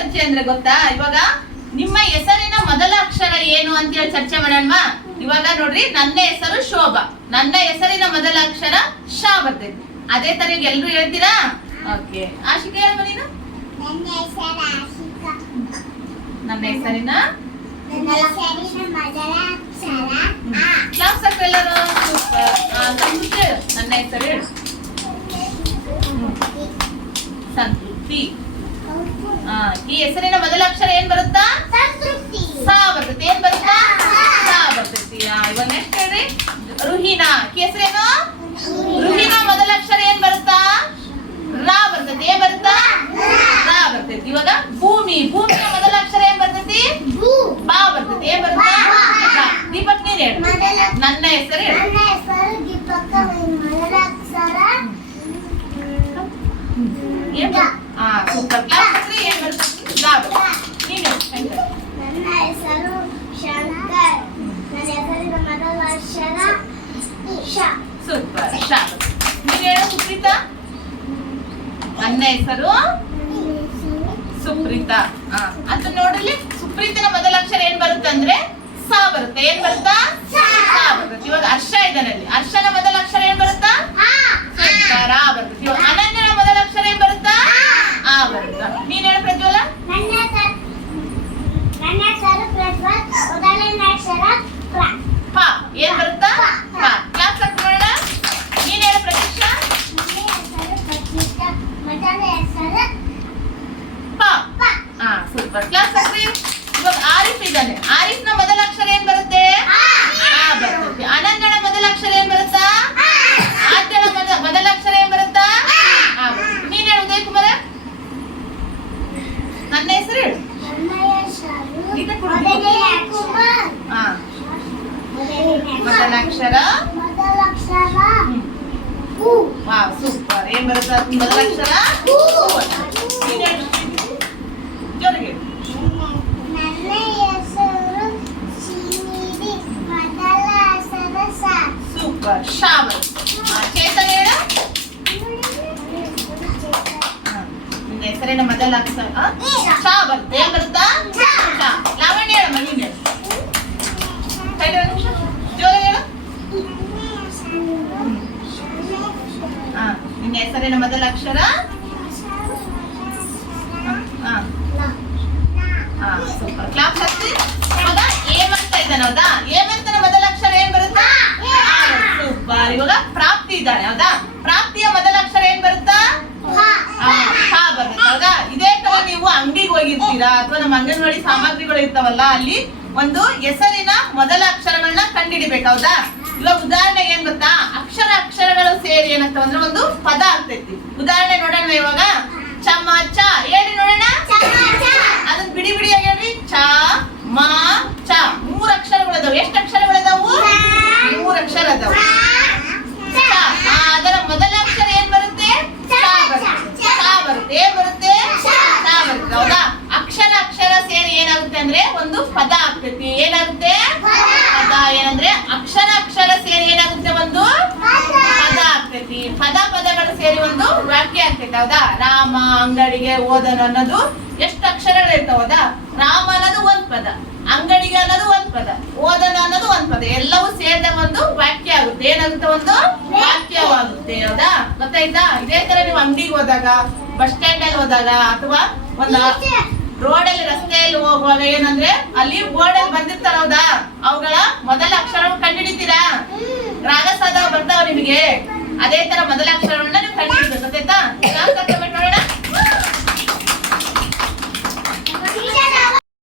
ಚರ್ಚೆ ಅಂದ್ರೆ ಗೊತ್ತಾ? ಇವಾಗ ನಿಮ್ಮ ಹೆಸರಿನ ಮೊದಲ ಅಕ್ಷರ ಏನು ಅಂತ ಹೇಳಿ ಚರ್ಚೆ ಮಾಡೋಣ. ಇವಾಗ ನೋಡ್ರಿ, ನನ್ನ ಹೆಸರು ಶೋಭಾ. ನನ್ನ ಹೆಸರಿನ ಮೊದಲ ಅಕ್ಷರ ಶ ಬರ್ತೈತಿ. ಅದೇ ತರ ಈಗ ಎಲ್ರು ಹೇಳ್ತೀರಾ? ಓಕೆ, ಆಶಿಕಾ ಹೇಳಮ್ಮ ನೀನು. ನನ್ನ ಹೆಸರಿನ ಕ್ಲಾಸ್ ಎಲ್ಲರೂ ನನ್ನ ಹೆಸರು ಹೇಳು. ಸಂತೃಪ್ತಿ. ಈ ಹೆಸರಿನ ಮೊದಲ ಅಕ್ಷರ ಏನ್ ಬರುತ್ತಾ? ಸಾ ಬರ್ತೈತಿ. ಏನ್ ಬರುತ್ತಾ? ಸಾ ಬರ್ತೈತಿ. ಇವಾಗ ನೆಕ್ಸ್ಟ್ ಹೇಳ್ರಿ, ರುಹಿನಾ. ಈ ಹೆಸರೇನು? ರುಹಿನಾ ಮೊದಲ ಅಕ್ಷರ ಏನ್ ಬರುತ್ತಾ? ರಾ ಬರ್ತೈತಿ. ಏನ್ ಬರುತ್ತಾ? ರಾ ಬರ್ತೈತಿ. ಇವಾಗ ಭೂಮಿ. ಭೂಮಿಯ ಮೊದಲ ಅಕ್ಷರ ಏನ್ ಬರ್ತೈತಿ? ಬಾ ಬರ್ತೈತಿ. ಏನ್ ಬರುತ್ತಾ? ಬಾ. ದೀಪಕ್ ನೀನ್ ಹೇಳು. ನನ್ನ ಹೆಸರು ಹೇಳು. ಸೂಪರ್. ಕ್ಲಾಸ್ ಹೆಸರು ಏನ್ ಬರ್ತೈತಿ? ಲಾ ಬರ್ತೈತಿ. ನೀನ್ ಹೇಳು. ನನ್ನ ಹೆಸರು ಶಂಕರ್. ನನ್ನ ಹೆಸರಿನ ಮೊದಲ ಅಕ್ಷರ ಶ. ಸೂಪರ್. ಶ. ನೀನ್ ಹೇಳು ಸುಪ್ರೀತಾ. ನನ್ನ ಹೆಸರು ಸುಪ್ರೀತಾ. ಅದು ನೋಡಲಿ, ಸುಪ್ರೀತನ ಮೊದಲ ಅಕ್ಷರ ಏನ್ ಬರುತ್ತಂದ್ರೆ ಸ ಬರುತ್ತೆ. ಏನ್ ಬರುತ್ತಾ? ಸ ಬರುತ್ತೆ. ಇವಾಗ ಹರ್ಷ ಇದ್ದಾನಲ್ಲಿ. ಹರ್ಷನ ಮೊದಲ ಅಕ್ಷರ ಏನ್ ಬರುತ್ತಾ? ಸೂಪರ್. ಆ ಬರುತ್ತೆ. ಇವಾಗ ಅನನ್ಯನ ಮೊದಲ ಅಕ್ಷರ ಏನ್ ಬರುತ್ತಾ? ಆ ಬರುತ್ತಾ. ನೀನ್ ಹೇಳು ಪ್ರಜ್ವಲ. ನನ್ನ ಹೆಸರು ಪ್ರಜ್ವಲ್. ಮೊದಲನೇ ಅಕ್ಷರ ಪ್ರ. ಪ. ಏನ್ ಬರುತ್ತಾ? ಪ. ಕ್ಲಾಸ್ ಹಾಕೋಣ. ನೀನ್ ಹೇಳು ಪ್ರತೀಕ್ಷಾ. ನನ್ನ ಹೆಸರು ಪ್ರತೀಕ್ಷಾ. ಮೊದಲನೇ ಅಕ್ಷರ ಪ. ಸೂಪರ್. ಕ್ಲಾಸ್ ಹಾಕ್ರಿ. ಇವಾಗ ಆರಿಫ್ ಇದ್ದಾನೆ. ಆರಿಫ್ನ ಮೊದಲ ಅಕ್ಷರ ಏನ್ ಬರುತ್ತೆ? ಆ ಬರುತ್ತೆ. ಅನನ್ಯನ ಮೊದಲ ಅಕ್ಷರ ಏನ್ ಬರುತ್ತಾ? ಆದ್ಯನ ಮೊದಲ ಅಕ್ಷರ ಏನ್ ಬರುತ್ತಾ? ಆ ಬರುತ್ತೆ. ನೀನ್ ಹೇಳು ಉದಯ್ ಕುಮಾರ. ನನ್ನ ಹೆಸರು ಹೇಳು. ನನ್ನ ಹೆಸರು ಮೊದಲನೇ ಅಕ್ಷರ ಮೊದಲ ಅಕ್ಷರ ಉ. Wow, super. ಏನ್ ಬರುತ್ತೆ ಮೊದಲ ಅಕ್ಷರ? ನೀನ್ ಹೇಳು ಜೋರಿಗೆ. ನನ್ನ ಹೆಸರು ಶ್ರೀನಿಧಿ. ಮೊದಲ ಅಕ್ಷರ ಸ. ಸೂಪರ್. ಶಾ ಬರುತ್ತೆ. ಚೇತನ್ ಹೇಳು. ನಿನ್ನ ಹೆಸರಿನ ಮೊದಲ ಅಕ್ಷರ ಶಾ ಬರುತ್ತೆ. ಏನ್ ಬರುತ್ತಾ? ಶಾ. ಲಾವಣ್ಯ ಹೇಳಮ್ಮ. ನೀನ್ ಹೇಳು. ಕೈ ಒಂದು ನಿಮಿಷ ಜೋರ ಹೇಳು. ನಿನ್ನ ಹೆಸರಿನ ಮೊದಲ ಅಕ್ಷರ ಸೂಪರ್. ಕ್ಲಾಪ್ ಹಚ್ಚಿ. ಇವಾಗ ಹೇಮಂತ ಇದ್ದಾನೆ. ಹೌದಾ? ಹೇಮಂತನ ಮೊದಲ ಅಕ್ಷರ ಏನ್ ಬರುತ್ತಾ? ಸೂಪರ್. ಇವಾಗ ಪ್ರಾಪ್ತಿ ಇದ್ದಾನೆ. ಹೌದಾ? ಪ್ರಾಪ್ತಿಯ ಮೊದಲ ಅಕ್ಷರ ಏನ್ ಬರುತ್ತಾ? ಹಾ ಬರುತ್ತೆ. ಹೌದಾ? ಇದೇ ತರ ನೀವು ಅಂಗಡಿಗೆ ಹೋಗಿರ್ತೀರಾ ಅಥವಾ ನಮ್ಮ ಅಂಗನವಾಡಿ ಸಾಮಗ್ರಿಗಳು ಇರ್ತಾವಲ್ಲ, ಅಲ್ಲಿ ಒಂದು ಹೆಸರಿನ ಮೊದಲ ಅಕ್ಷರಗಳನ್ನ ಕಂಡುಹಿಡಿಬೇಕು. ಹೌದಾ? ಇವಾಗ ಉದಾಹರಣೆ ಏನ್ ಗೊತ್ತಾ? ಅಕ್ಷರಗಳು ಸೇರಿ ಏನಾಗ್ತಾವ ಅಂದ್ರೆ ಒಂದು ಪದ ಆಗ್ತೈತಿ. ಉದಾಹರಣೆ ನೋಡೋಣ. ಇವಾಗ ಚಮಚ ಹೇಳಿ ನೋಡೋಣ. ಅದನ್ನ ಬಿಡಿ ಬಿಡಿಯಾಗಿ ಹೇಳ್ರಿ. ಚ ಮ ಚ. 3 ಅಕ್ಷರಗಳಿದಾವೆ. ಎಷ್ಟು ಅಕ್ಷರಗಳಿದಾವು? 3 ಅಕ್ಷರ ಅದಾವ. ಅದರ ಮೊದಲ ಅಕ್ಷರ ಏನ್ ಬರುತ್ತೆ? ಬರುತ್ತೆ. ಏನ್ ಬರುತ್ತೆ? ಬರುತ್ತೆ. ಹೌದಾ? ಅಕ್ಷರ ಸೇರಿ ಏನಾಗುತ್ತೆ ಅಂದ್ರೆ ಒಂದು ಪದ ಆಗ್ತೈತಿ. ಏನಾಗುತ್ತೆ? ಪದ. ಏನಂದ್ರೆ ಅಕ್ಷರ ಸೇರಿ ಏನಾಗುತ್ತೆ? ಒಂದು ಪದ ಆಗ್ತೈತಿ. ಪದಗಳು ಸೇರಿ ಒಂದು ವಾಕ್ಯ ಆಗ್ತೈತಿ. ಹೌದಾ? ರಾಮ ಅಂಗಡಿಗೆ ಹೋದನು ಅನ್ನೋದು ಎಷ್ಟು ಅಕ್ಷರಗಳು ಇರ್ತಾವ? ಹೌದಾ? ರಾಮ ಅನ್ನೋದು ಒಂದ್ ಪದ, ಅಂಗಡಿಗೆ ಅನ್ನೋದು ಒಂದ್ ಪದ, ಓದನ ಅನ್ನೋದು ಒಂದ್ ಪದ. ಎಲ್ಲವೂ ಸೇರಿದ ಒಂದು ವಾಕ್ಯ ಆಗುತ್ತೆ. ಏನಾಗುತ್ತೆ? ಒಂದು ವಾಕ್ಯವಾಗುತ್ತೆ. ಹೌದಾ? ಗೊತ್ತಾಯ್ತಾ? ಇದೇ ತರ ನೀವು ಅಂಗಡಿಗೆ ಹೋದಾಗ, ಬಸ್ ಸ್ಟ್ಯಾಂಡ್ ಅಲ್ಲಿ ಹೋದಾಗ, ಅಥವಾ ಒಂದು ರೋಡಲ್ಲಿ ರಸ್ತೆಯಲ್ಲಿ ಹೋಗುವಾಗ ಏನಂದ್ರೆ ಅಲ್ಲಿ ಬೋರ್ಡಲ್ಲಿ ಬಂದಿರ್ತಾರ. ಹೌದಾ? ಅವುಗಳ ಮೊದಲ ಅಕ್ಷರ ಕಂಡುಹಿಡಿತೀರಾ? ರಾಗಸಾದ ಬರ್ತಾವ ನಿಮಗೆ. ಅದೇ ತರ ಮೊದಲ ಅಕ್ಷರವನ್ನ ನೀವು ಕಂಡುಹಿಡಿಬೇಕು. ಗೊತ್ತಾಯ್ತಾ?